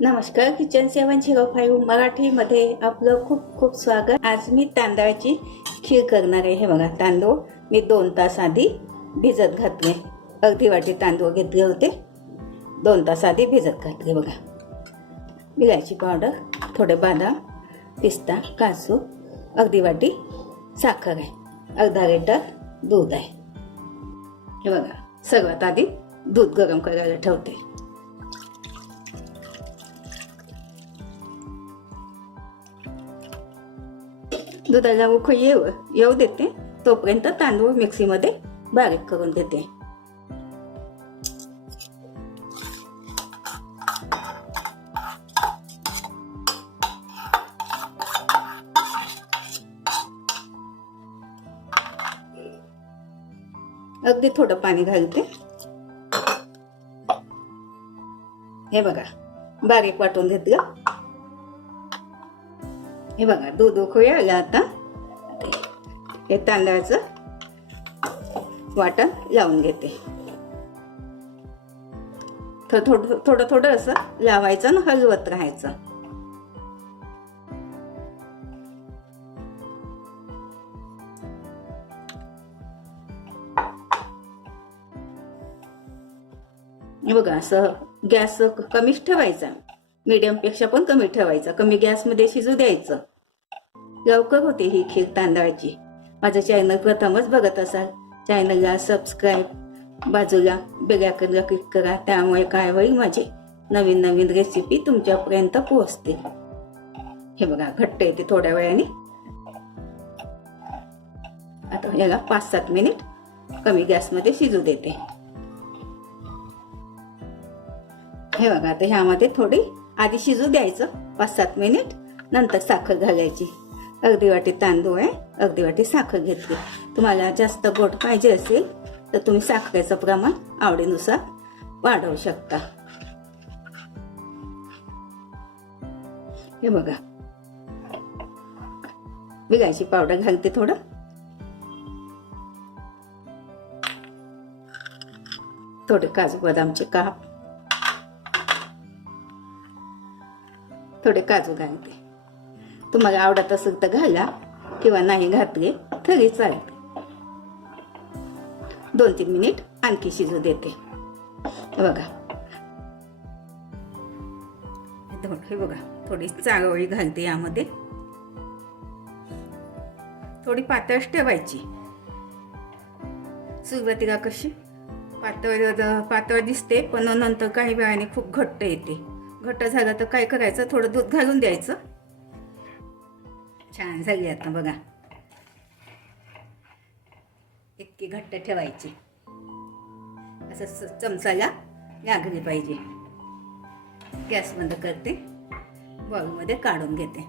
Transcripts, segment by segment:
नमस्कार किचन सेवन zero five मराठीमध्ये आपलं खूप खूप स्वागत. आज मी तांदळाची खीर करणार आहे. हे बघा तांदूळ मी दोन तास आधी भिजत घातले. अर्धी वाटी तांदूळ घेतले होते. दोन तास आधी भिजत घातले बघा. विलायची पावडर थोडे बदाम पिस्ता काजू अर्धी वाटी साखर आहे. अर्धा लिटर दूध आहे. हे बघा सर्वात आधी दूध गरम करायला ठेवते. दुधाला उकळी येऊ येऊ देते. तोपर्यंत तांदूळ मिक्सीमध्ये बारीक करून देते. अगदी थोडं पाणी घालते. हे बघा बारीक वाटून घेतलं. हे बघा दूध उखळी आलं आता. हे तांदळाचं वाटण लावून घेते. थोडं थोडं थोडं थोडं असं लावायचं आणि हलवत राहायचं. बघा असं गॅस कमीच ठेवायचा. मीडियमपेक्षा पण कमी ठेवायचा. कमी गॅसमध्ये शिजू द्यायचं. लवकर होते ही खीर तांदळाची. माझं चॅनल प्रथमच बघत असाल चॅनलला सबस्क्राईब बाजूला बेलाकडला क्लिक करा त्यामुळे काय होईल माझी नवीन नवीन रेसिपी तुमच्यापर्यंत पोहोचते. हे बघा घट्ट येते थोड्या वेळाने. आता याला पाच सात मिनिट कमी गॅसमध्ये शिजू देते. हे बघा आता ह्यामध्ये थोडी आधी शिजू द्यायचं पाच सात मिनिट नंतर साखर घालायची. अर्धी वाटी तांदूळ आहे अर्धी वाटी साखर घेतली. तुम्हाला जास्त गोड पाहिजे असेल तर तुम्ही साखरेचं प्रमाण आवडीनुसार वाढवू शकता. हे बघा. विगायची पावडर घालते थोडं. थोडे काजू बदामचे काप. थोडे काजू घालते. तुम्हाला आवडत असेल तर घाला किंवा नाही घातले तरी चालते दोन तीन मिनिट आणखी शिजू देते. बघा. हे बघा थोडी चाळवळी घालते यामध्ये. थोडी पातळच ठेवायची. सुरुवातीला कशी? पातळ पातळ दिसते पण नंतर काही वेळाने खूप घट्ट येते. घट्ट झालं तर काय करायचं? थोडं दूध घालून द्यायचं. छान झाली आता बघा. इतकी घट्ट ठेवायची. असं चमचाला लागली पाहिजे. गॅस बंद करते. बॉलमध्ये काढून घेते.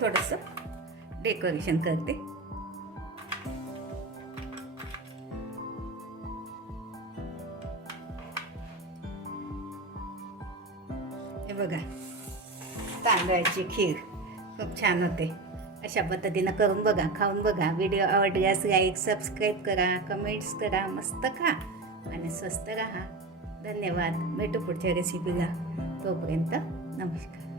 थोडस डेकोरेशन करते. हे बघा तांदळाची खीर खूप छान होते. अशा पद्धतीनं करून बघा खाऊन बघा. व्हिडिओ आवडल्यास लाईक सबस्क्राईब करा कमेंट्स करा मस्त खा आणि स्वस्त राहा. धन्यवाद. भेटू पुढच्या रेसिपीला तोपर्यंत नमस्कार.